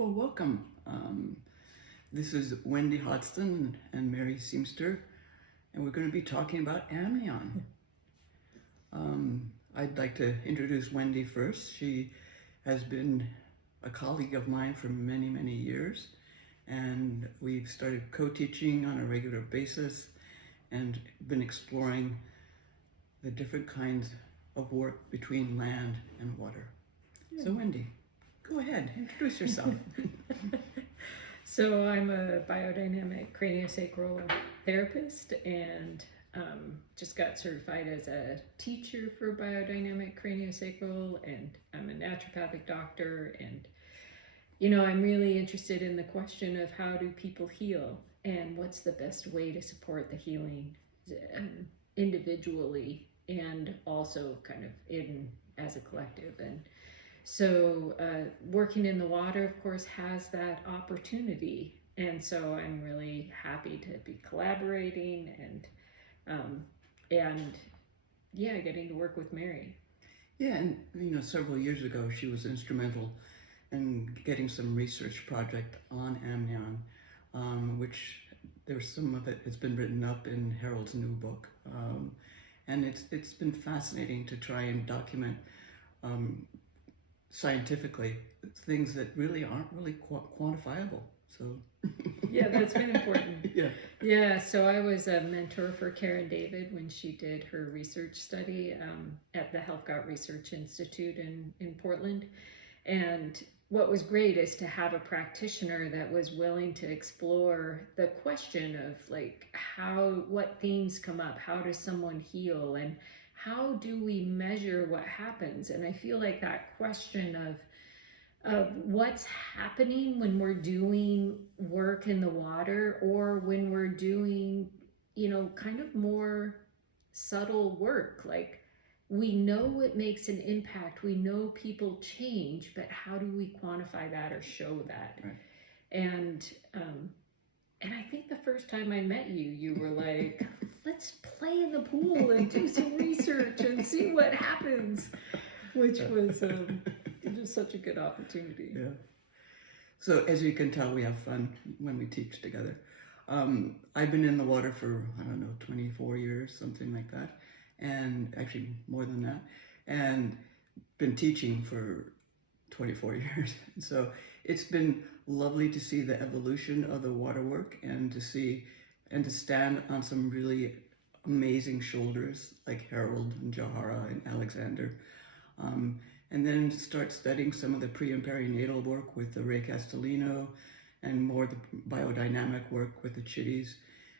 Well, welcome. This is Wendy Hodsdon and Mary Seamster, and we're going to be talking about Amnion. I'd like to introduce Wendy first. She has been a colleague of mine for many, many years, and we've started co-teaching on a regular basis and been exploring the different kinds of work between land and water. So Wendy, go ahead, introduce yourself. So I'm a biodynamic craniosacral therapist and just got certified as a teacher for biodynamic craniosacral, and I'm a naturopathic doctor, and I'm really interested in the question of how do people heal and what's the best way to support the healing individually and also kind of as a collective. And so working in the water, of course, has that opportunity. And so I'm really happy to be collaborating and getting to work with Mary. Yeah, and several years ago, she was instrumental in getting some research project on Amnion, which there's some of it has been written up in Harold's new book. And it's been fascinating to try and document scientifically things that really aren't really quantifiable. So yeah, that's been important. Yeah, so I was a mentor for Karen David when she did her research study at the Health Gut Research Institute in Portland. And what was great is to have a practitioner that was willing to explore the question of what themes come up, how does someone heal, and how do we measure what happens? And I feel like that question of what's happening when we're doing work in the water or when we're doing, kind of more subtle work. Like, we know it makes an impact. We know people change, but how do we quantify that or show that? Right. And I think the first time I met you, you were like, let's play in the pool and do some research and see what happens, which was just such a good opportunity. Yeah. So as you can tell, we have fun when we teach together. I've been in the water for, 24 years, something like that. And actually more than that. And been teaching for 24 years. So it's been lovely to see the evolution of the water work and to stand on some really amazing shoulders like Harold and Jahara and Alexander. And then start studying some of the pre and perinatal work with the Ray Castellino and more the biodynamic work with the chitties.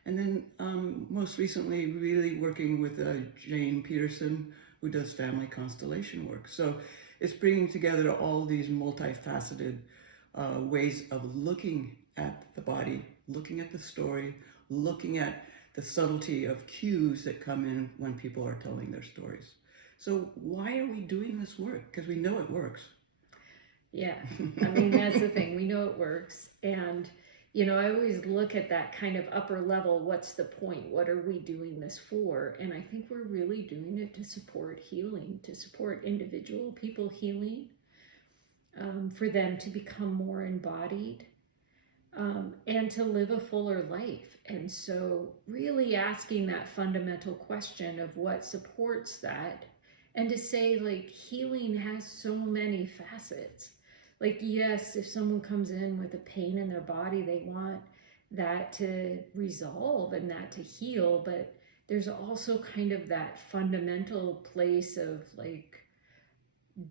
And then most recently really working with Jane Peterson, who does family constellation work. So it's bringing together all these multifaceted ways of looking at the body, looking at the story, looking at the subtlety of cues that come in when people are telling their stories. So why are we doing this work? Because we know it works. Yeah, I mean, that's the thing. We know it works. And, I always look at that kind of upper level. What's the point? What are we doing this for? And I think we're really doing it to support healing, to support individual people healing, for them to become more embodied, and to live a fuller life. And so really asking that fundamental question of what supports that, and to say, healing has so many facets. Yes, if someone comes in with a pain in their body, they want that to resolve and that to heal, but there's also kind of that fundamental place of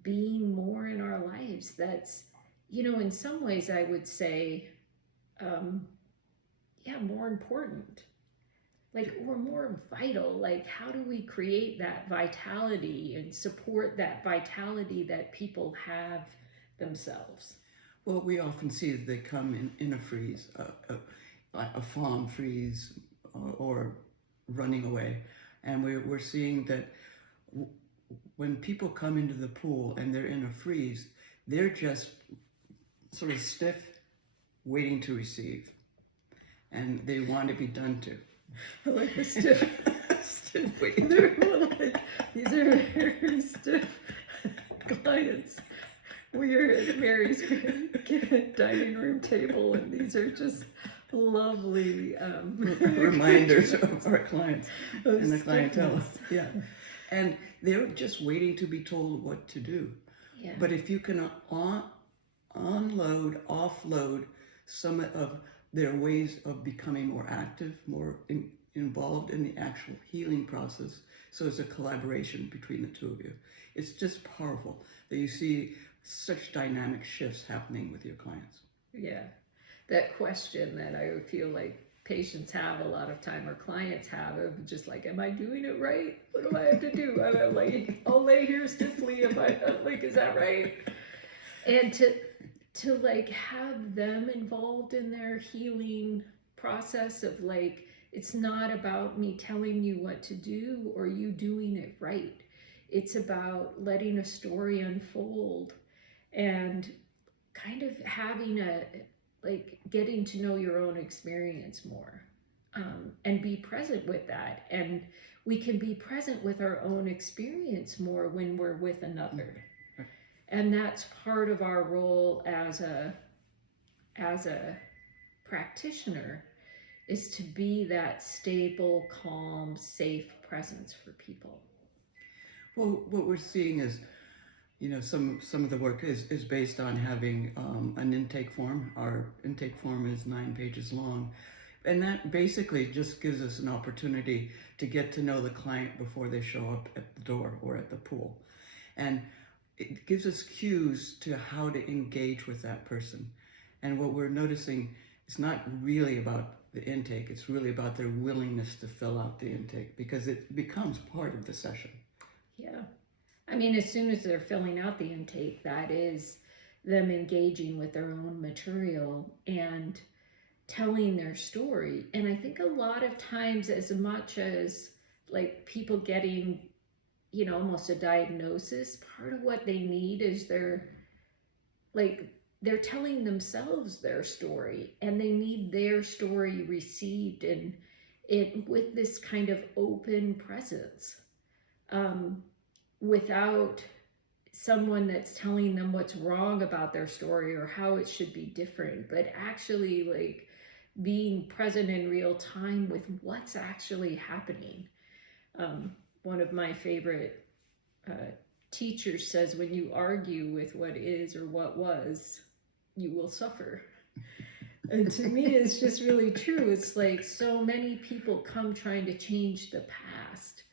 being more in our lives that's, in some ways I would say, more important. We're more vital. How do we create that vitality and support that vitality that people have themselves? Well, we often see that they come in a freeze, a fawn freeze, or running away. And we're seeing that when people come into the pool and they're in a freeze, they're just sort of stiff, waiting to receive. And they want to be done to. I like the stiff. Stiff waiting. These are very stiff clients. We're at Mary's dining room table, and these are just lovely reminders of our clients and the clientele. stiffness. Yeah. And they're just waiting to be told what to do. Yeah. But if you can unload, offload some of their ways of becoming more active, more involved in the actual healing process, so it's a collaboration between the two of you. It's just powerful that you see such dynamic shifts happening with your clients. Yeah. That question that I feel like patients have a lot of time, or clients have, of just like, am I doing it right? What do I have to do? I'm like, I'll lay here stiffly if I'm like, is that right? And to like have them involved in their healing process of like, it's not about me telling you what to do or you doing it right. It's about letting a story unfold and kind of having like getting to know your own experience more, and be present with that. And we can be present with our own experience more when we're with another. And that's part of our role as a practitioner, is to be that stable, calm, safe presence for people. Well, what we're seeing is, some of the work is based on having an intake form. Our intake form is 9 pages long. And that basically just gives us an opportunity to get to know the client before they show up at the door or at the pool. And it gives us cues to how to engage with that person. And what we're noticing, it's not really about the intake, it's really about their willingness to fill out the intake, because it becomes part of the session. Yeah. I mean, as soon as they're filling out the intake, that is them engaging with their own material and telling their story. And I think a lot of times, as much as like people getting, almost a diagnosis, part of what they need is they're telling themselves their story, and they need their story received and with this kind of open presence. Without someone that's telling them what's wrong about their story or how it should be different, but actually like being present in real time with what's actually happening. One of my favorite teachers says, when you argue with what is or what was, you will suffer. And to me, it's just really true. It's like so many people come trying to change the past.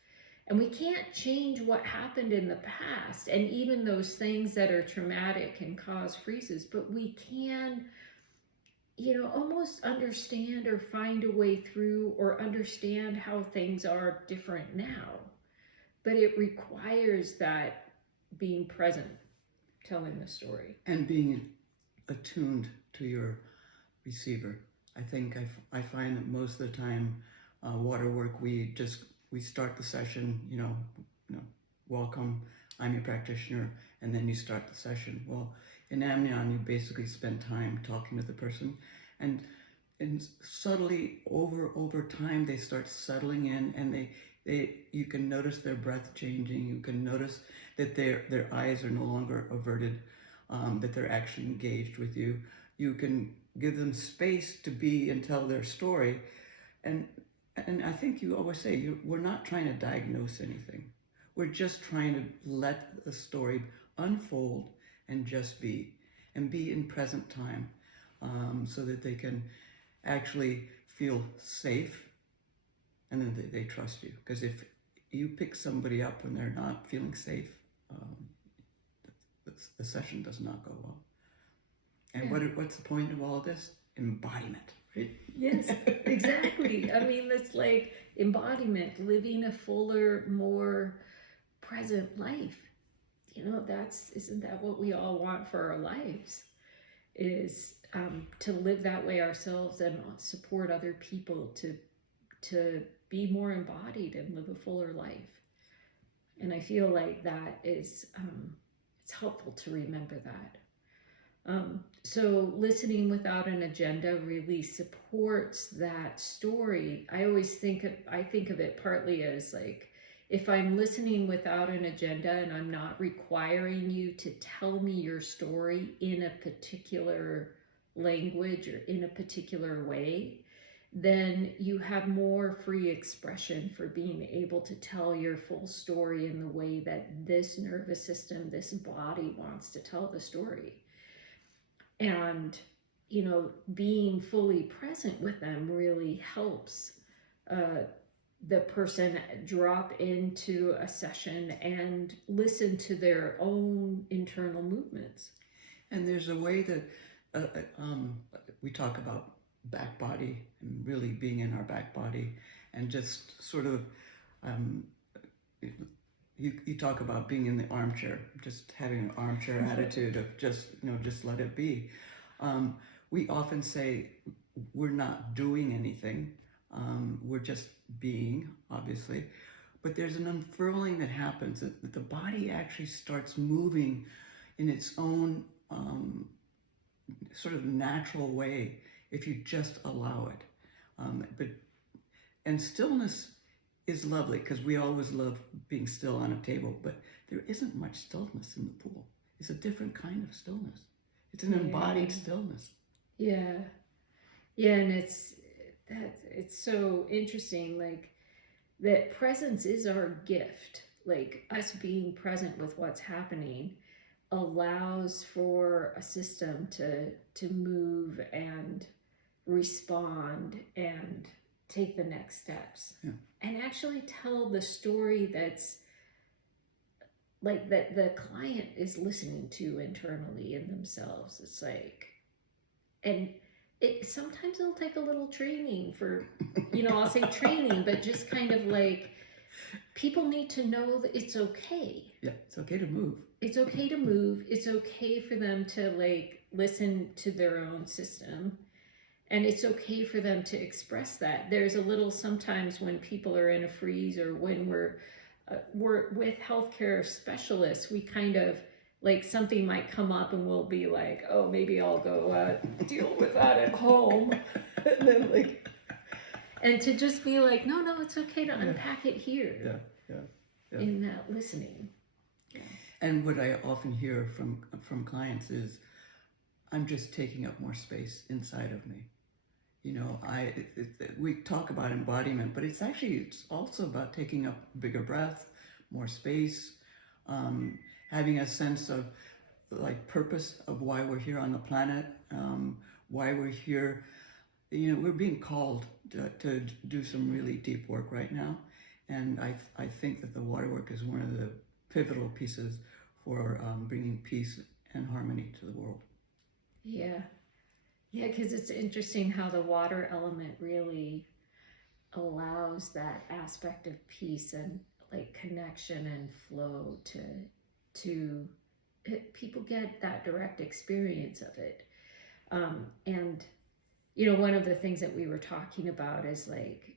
And we can't change what happened in the past, and even those things that are traumatic and cause freezes, but we can, almost understand or find a way through or understand how things are different now. But it requires that being present, telling the story. And being attuned to your receiver. I think I find that most of the time, water work, we start the session, welcome, I'm your practitioner, and then you start the session. Well, in Amnion, you basically spend time talking to the person, and subtly over time they start settling in, and you can notice their breath changing. You can notice that their eyes are no longer averted, that they're actually engaged with you. You can give them space to be and tell their story, and I think you always say, we're not trying to diagnose anything. We're just trying to let the story unfold and just be, and be in present time, so that they can actually feel safe, and then they trust you. Because if you pick somebody up when they're not feeling safe, the session does not go well. And what's the point of all of this? Embodiment. Right? Yes, exactly. I mean, it's like embodiment, living a fuller, more present life. Isn't that what we all want for our lives? Is to live that way ourselves and support other people to be more embodied and live a fuller life. And I feel like that is it's helpful to remember that. So listening without an agenda really supports that story. I think of it partly as like, if I'm listening without an agenda and I'm not requiring you to tell me your story in a particular language or in a particular way, then you have more free expression for being able to tell your full story in the way that this nervous system, this body wants to tell the story. And, being fully present with them really helps the person drop into a session and listen to their own internal movements. And there's a way that we talk about back body and really being in our back body, and just sort of you talk about being in the armchair, just having an armchair attitude of just let it be. We often say we're not doing anything, we're just being, obviously, but there's an unfurling that happens, that the body actually starts moving in its own sort of natural way if you just allow it. And stillness is lovely, because we always love being still on a table, but there isn't much stillness in the pool. It's a different kind of stillness. It's an embodied stillness. Yeah, and it's so interesting, like, that presence is our gift. Like, us being present with what's happening allows for a system to move and respond and take the next steps, and actually tell the story that's like that the client is listening to internally in themselves. It's like, and sometimes it'll take a little training for, I'll say training, but just kind of like, people need to know that it's okay. Yeah, it's okay to move. It's okay to move. It's okay for them to like listen to their own system. And it's okay for them to express that. There's a little, sometimes when people are in a freeze, or when we're with healthcare specialists, we kind of, like, something might come up and we'll be like, oh, maybe I'll go deal with that at home. And then, like, and to just be like, no, it's okay to unpack it here. Yeah. In that listening. Yeah. And what I often hear from clients is, I'm just taking up more space inside of me. We talk about embodiment, but it's also about taking up bigger breath, more space, having a sense of like purpose of why we're here on the planet, why we're here. We're being called to do some really deep work right now, and I think that the water work is one of the pivotal pieces for bringing peace and harmony to the world. Yeah, because it's interesting how the water element really allows that aspect of peace and like connection and flow to people get that direct experience of it. And one of the things that we were talking about is like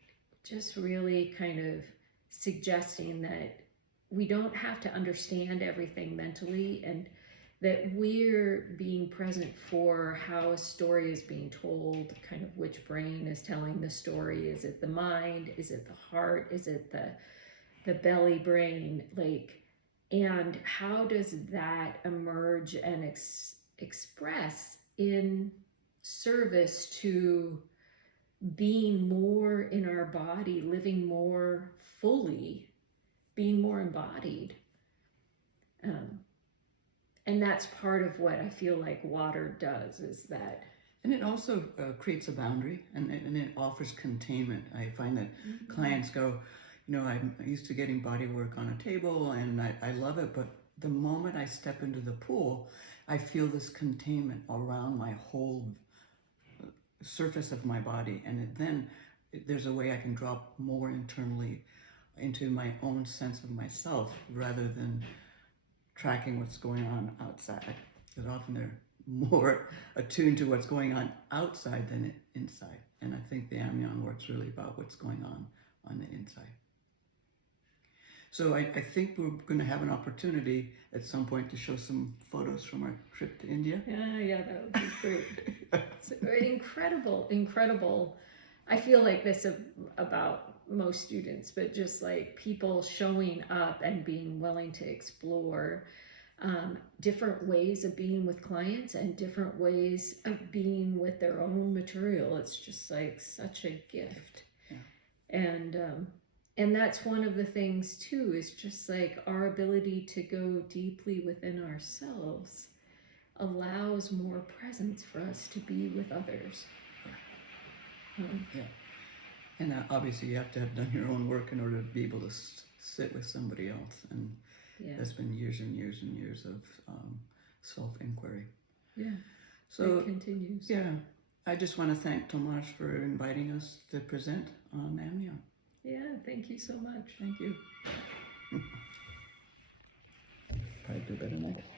just really kind of suggesting that we don't have to understand everything mentally, and that we're being present for how a story is being told, kind of which brain is telling the story. Is it the mind? Is it the heart? Is it the belly brain? Like, and how does that emerge and express in service to being more in our body, living more fully, being more embodied? And that's part of what I feel like water does, is that. And it also creates a boundary, and it offers containment. I find that clients go, I'm used to getting body work on a table, and I love it, but the moment I step into the pool, I feel this containment around my whole surface of my body, and then there's a way I can drop more internally into my own sense of myself, rather than tracking what's going on outside, because often they're more attuned to what's going on outside than inside. And I think the Amnion work's really about what's going on the inside. So I think we're going to have an opportunity at some point to show some photos from our trip to India. Yeah, that would be great. It's incredible. I feel like this about most students, but just like people showing up and being willing to explore. different ways of being with clients and different ways of being with their own material. It's just like such a gift. Yeah. And that's one of the things too, is just like our ability to go deeply within ourselves allows more presence for us to be with others. Yeah. And obviously you have to have done your own work in order to be able to sit with somebody else. And that's been years and years and years of self-inquiry. Yeah. So it continues. Yeah. I just want to thank Tomasz for inviting us to present on Amnion. Yeah, thank you so much. Thank you. Probably do better next.